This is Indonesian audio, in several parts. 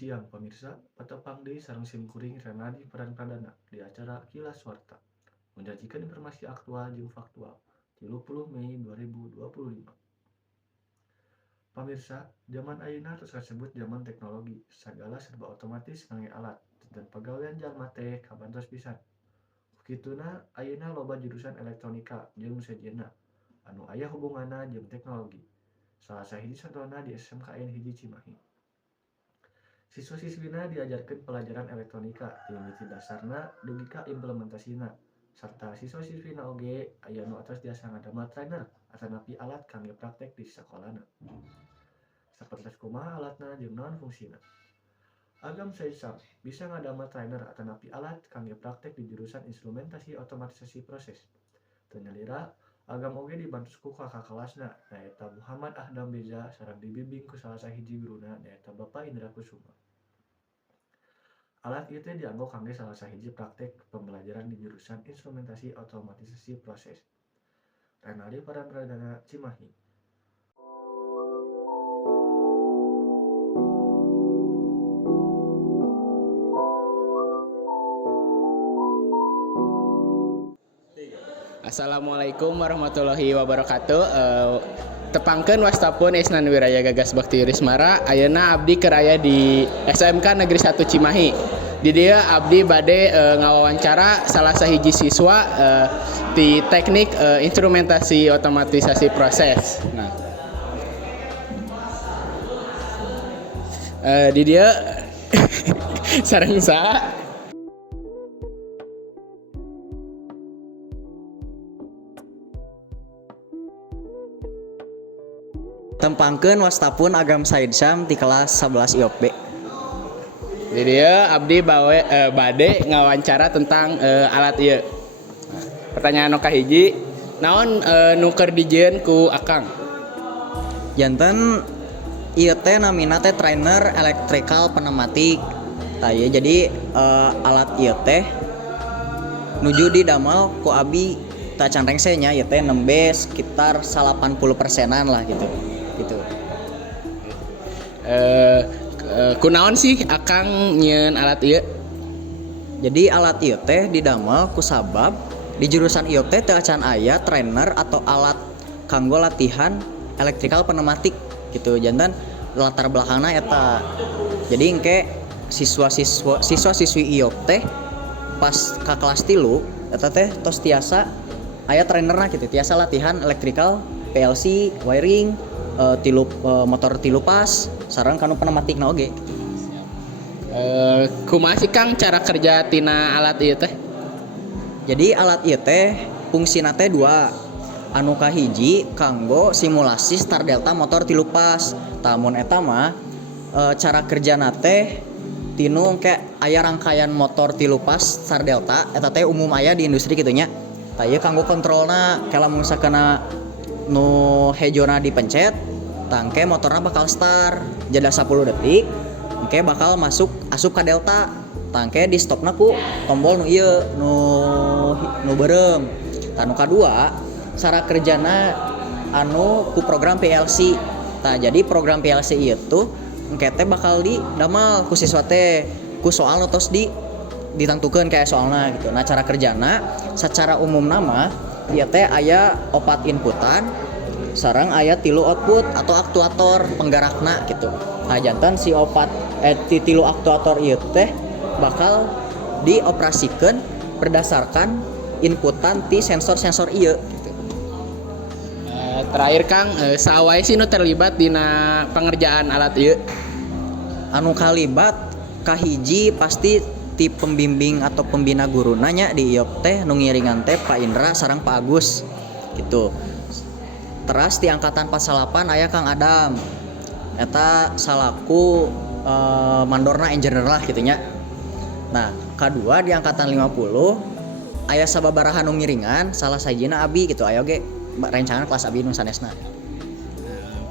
siang pemirsa, patepang deui sareng simkuring Renadi peran pradana di acara Kilas Warta, menjanjikan informasi aktual jeung faktual 30 Mei 2025. Pamirsa, zaman ayeuna tos kasebut zaman teknologi, sagala serba otomatis ngangge alat, dan pagawean jalma teh kabantos pisan. Kituna ayeuna loba jurusan elektronika jeung sejenna anu aya hubunganna jeung teknologi. Salah sahiji contohna di SMKN hiji Cimahi. Siswa-siswina diajarkan pelajaran elektronika ti mimiti dasarna dugi ka implementasina. Serta siswa-siswina oge aya nu atos jasa ngadamel trainer atanapi alat kangge praktek di sakolana. Sapertos kumaha alatna jeung naon fungsina. Agam Saisam bisa ngadamel trainer atanapi alat kangge praktek di jurusan instrumentasi otomatisasi proses. Ternyalira Agam oge dibantu ku kakak kelasna nyaeta Muhammad Ahdam Beza sareng dibimbing ku salah sahiji guruna nyaeta Bapak Indra Kusuma. Alat ieu teh dianggo kangge salah sahiji praktek pembelajaran di jurusan instrumentasi otomatisasi proses. Renaldi Paran Pradana Cimahi. Assalamualaikum warahmatullahi wabarakatuh. Tepangkeun wastapun Isnan Wiraya Gagas Bakti Yurismara. Ayeuna abdi keur aya di SMK Negeri 1 Cimahi. Di dieu abdi bade ngawawancara salah sahiji siswa di teknik instrumentasi otomatisasi proses. Nah, di dieu sareng saha Tempangkeun wastapun Agam Said Syam di kelas 11 IOP B. Di dieu abdi bade ngawawancara tentang alat ieu. Pertanyaan nu kahiji, naon nu keur dijieun ku Akang? Janten ieu teh namina teh trainer electrical pneumatic. Tah ieu jadi alat ieu teh nuju didamel ku abi tah can rengse nya ieu teh nembe sekitar 80%-an lah gitu. Kunaon sih Akang nyieun alat ieu? Jadi alat ieu teh didamel ku sabab di jurusan ieu teh teu acan aya trainer atau alat kanggo latihan electrical pneumatic gitu. Jantan latar belakangna eta. Jadi engke siswa-siswi ieu teh pas ka kelas 3 eta teh tos tiasa aya trainerna gitu, tiasa latihan electrical, PLC, wiring, motor tilu pas, sareng kanu pneumatikna oge. Kumaha sih Kang cara kerja tina alat ieu teh? Jadi alat ieu teh fungsina teh dua. Anu kahiji kanggo simulasi start delta motor tilu pas. Tamun eta mah cara kerjana teh tinu engke aya rangkaian motor tilu pas start delta eta teh umum aya di industri kitu nya. Tah ieu kanggo kontrolna kala misalkan nu hejona dipencet tangke motorna bakal start jeda 10 detik engke bakal masuk asup ka delta tangke di stopna ku tombol nu ieu nu beureum. Tah nu kadua cara kerjana anu ku program PLC. Tah jadi program PLC ieu tuh engke teh bakal didamel ku siswa teh ku soal nu tos ditangtukeun kayak soalna gitu. Nah cara kerjana secara umum nama ieu teh aya 4 inputan sareng aya 3 output atau aktuator penggerakna gitu. Nah jantan si 3 aktuator ieu teh bakal dioperasikeun berdasarkan inputan ti sensor-sensor ieu gitu. Terakhir Kang, saha wae sih nu terlibat dina pengerjaan alat ieu? Anu kalibat kahiji pasti ti pembimbing atau pembina guru nanya di ieu teh nu ngiringan teh Pak Indra sareng Pak Agus gitu. Teras di angkatan 48 aya Kang Adam. Eta salaku mandorna engineer lah gitu nya. Nah, kadua di angkatan 50 aya sababaraha nu ngiringan, salah sajina abi gitu. Aya oge rencangan kelas abi nu sanesna.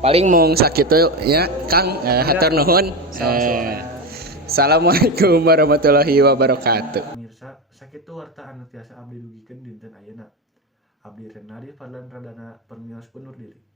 Paling mung sakitu nya Kang, hatur nuhun. Assalamualaikum warahmatullahi wabarakatuh. Pemirsa, sakitu warta anu tiasa abdi dugikeun dinten ayeuna. Abdi Renaldi Fadlan Pradana permios undur diri.